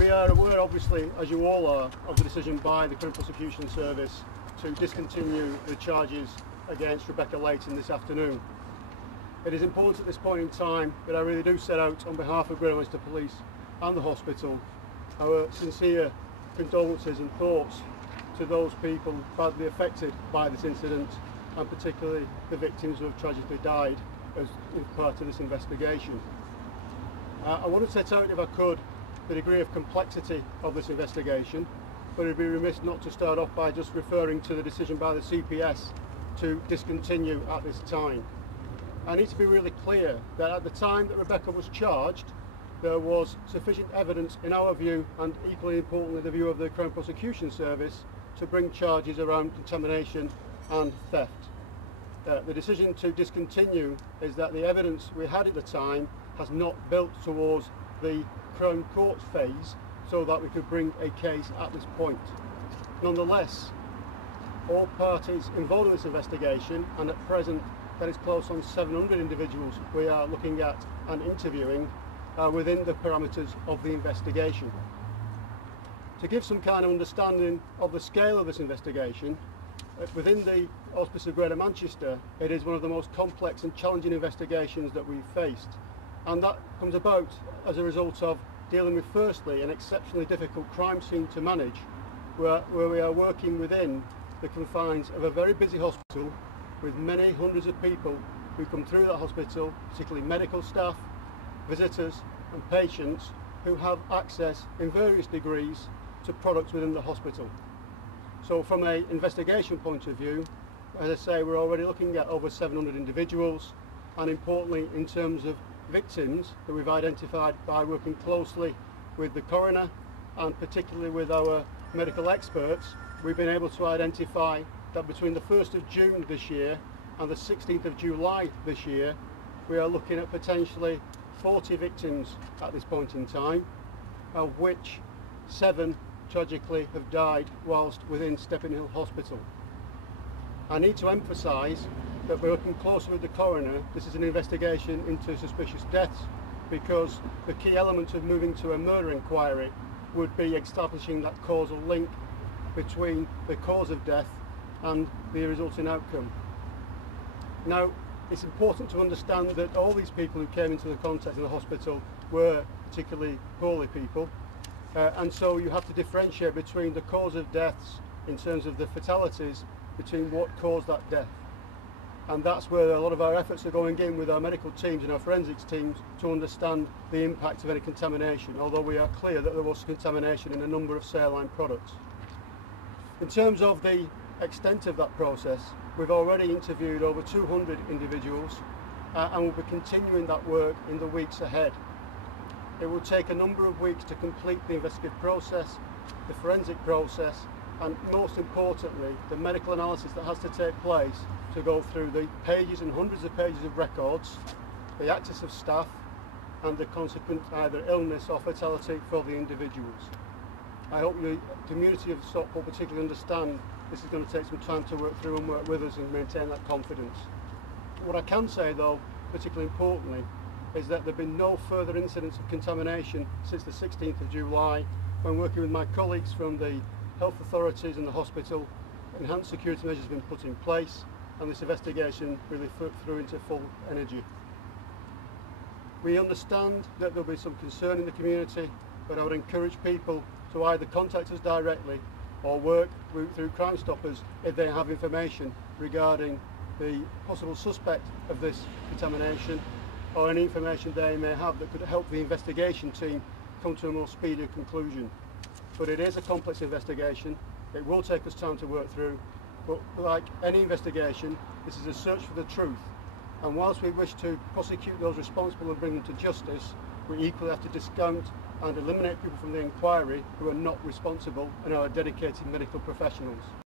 We are aware, obviously, as you all are, of the decision by the Criminal Prosecution Service to discontinue the charges against Rebecca Layton this afternoon. It is important at this point in time that I really do set out on behalf of Greater Manchester Police and the hospital our sincere condolences and thoughts to those people badly affected by this incident, and particularly the victims who have tragically died as part of this investigation. I want to set out, if I could, the degree of complexity of this investigation, but it would be remiss not to start off by just referring to the decision by the CPS to discontinue at this time. I need to be really clear that at the time that Rebecca was charged, there was sufficient evidence in our view, and equally importantly the view of the Crown Prosecution Service, to bring charges around contamination and theft. The decision to discontinue is that the evidence we had at the time has not built towards the Crown Court phase so that we could bring a case at this point. Nonetheless, all parties involved in this investigation, and at present that is close on 700 individuals we are looking at and interviewing, are within the parameters of the investigation. To give some kind of understanding of the scale of this investigation, within the Hospice of Greater Manchester, it is one of the most complex and challenging investigations that we've faced, and that comes about as a result of dealing with, firstly, an exceptionally difficult crime scene to manage, where we are working within the confines of a very busy hospital with many hundreds of people who come through that hospital, particularly medical staff, visitors and patients who have access in various degrees to products within the hospital. So from an investigation point of view, as I say, we're already looking at over 700 individuals, and importantly in terms of victims that we've identified by working closely with the coroner and particularly with our medical experts, we've been able to identify that between the 1st of June this year and the 16th of July this year, we are looking at potentially 40 victims at this point in time, of which 7 tragically have died whilst within Stepping Hill Hospital. I need to emphasise that we're working closely with the coroner. This is an investigation into suspicious deaths, because the key element of moving to a murder inquiry would be establishing that causal link between the cause of death and the resulting outcome. Now, it's important to understand that all these people who came into the contact in the hospital were particularly poorly people, and so you have to differentiate between the cause of deaths in terms of the fatalities, between what caused that death. And that's where a lot of our efforts are going in with our medical teams and our forensics teams to understand the impact of any contamination, although we are clear that there was contamination in a number of SALINE products. In terms of the extent of that process, we've already interviewed over 200 individuals and we'll be continuing that work in the weeks ahead. It will take a number of weeks to complete the investigative process, the forensic process, and most importantly the medical analysis that has to take place to go through the pages and hundreds of pages of records, the access of staff, and the consequent either illness or fatality for the individuals. I hope the community of Stockport particularly understand this is going to take some time to work through and work with us and maintain that confidence. What I can say though, particularly importantly, is that there have been no further incidents of contamination since the 16th of July, when working with my colleagues from the health authorities and the hospital, enhanced security measures have been put in place, and this investigation really threw into full energy. We understand that there will be some concern in the community, but I would encourage people to either contact us directly or work through Crime Stoppers if they have information regarding the possible suspect of this contamination, or any information they may have that could help the investigation team come to a more speedy conclusion. But it is a complex investigation. It will take us time to work through, but like any investigation, this is a search for the truth, and whilst we wish to prosecute those responsible and bring them to justice, we equally have to discount and eliminate people from the inquiry who are not responsible and are dedicated medical professionals.